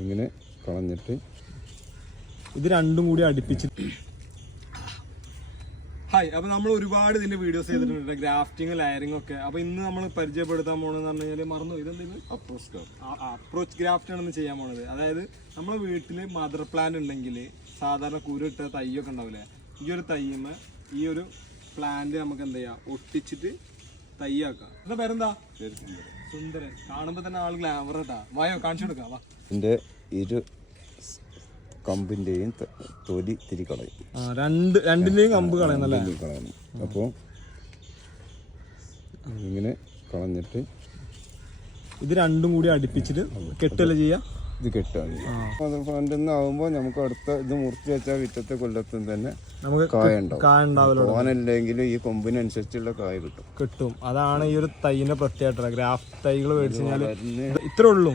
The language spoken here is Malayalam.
ഇങ്ങനെ കളഞ്ഞിട്ട് ഇത് രണ്ടും കൂടി അടുപ്പിച്ചിട്ട്. ഹായ്, അപ്പോൾ നമ്മൾ ഒരുപാട് ഇതിന്റെ വീഡിയോസ് ചെയ്തിട്ടുണ്ട്, ഗ്രാഫ്റ്റിംഗ് ലയറിംഗ് ഒക്കെ. അപ്പോൾ ഇന്ന് നമ്മൾ പരിചയപ്പെടുത്താൻ പോണെന്ന് പറഞ്ഞു കഴിഞ്ഞാൽ മറന്നു, ഇതെന്തെങ്കിലും അപ്രോച്ച് ഗ്രാഫ്റ്റ് ആണെന്ന് ചെയ്യാൻ പോണത്. അതായത് നമ്മളെ വീട്ടിൽ മദർ പ്ലാന്റ് ഉണ്ടെങ്കിൽ സാധാരണ കുരുട്ട തൈയൊക്കെ ഉണ്ടാവില്ലേ, ഈ ഒരു തൈമ ഈ ഒരു പ്ലാന്റ് നമുക്ക് എന്താ ചെയ്യാം, ഒട്ടിച്ചിട്ട് തൈയാക്കാം. എന്താ പേരെന്താ? സുന്ദരൻ. കാണുമ്പോൾ തന്നെ ആൾ ഗ്ലാമർ കേട്ടാ. വായോ കാണിച്ചു കൊടുക്കാം, വാ. ഇതിൻ്റെ ഇരു കമ്പിൻ്റെയും തൊലി തിരി കളയും. രണ്ടിൻ്റെയും കമ്പ് കളയുന്നല്ലേ? കളയണം. അപ്പോൾ ഇങ്ങനെ കളഞ്ഞിട്ട് ഇത് രണ്ടും കൂടി അടുപ്പിച്ചിട്ട് കെട്ടല്ലേ ചെയ്യാം. ഇത് കെട്ടാണ്. മദർ പ്ലാന്റ് ആകുമ്പോൾ നമുക്ക് അടുത്ത ഇത് മുറിച്ച് വെച്ചാൽ പിറ്റത്തെ കൊല്ലത്തും തന്നെ നമുക്ക് കായ ഉണ്ടാവും. തോനെല്ലെങ്കിലും ഈ കൊമ്പിനനുസരിച്ചുള്ള കായ കിട്ടും. അതാണ് ഈ ഒരു തൈന്റെ പ്രത്യേകത. ഗ്രാഫ് തൈകൾ മേടിച്ചു കഴിഞ്ഞാൽ ഇത്രേ ഉള്ളൂ.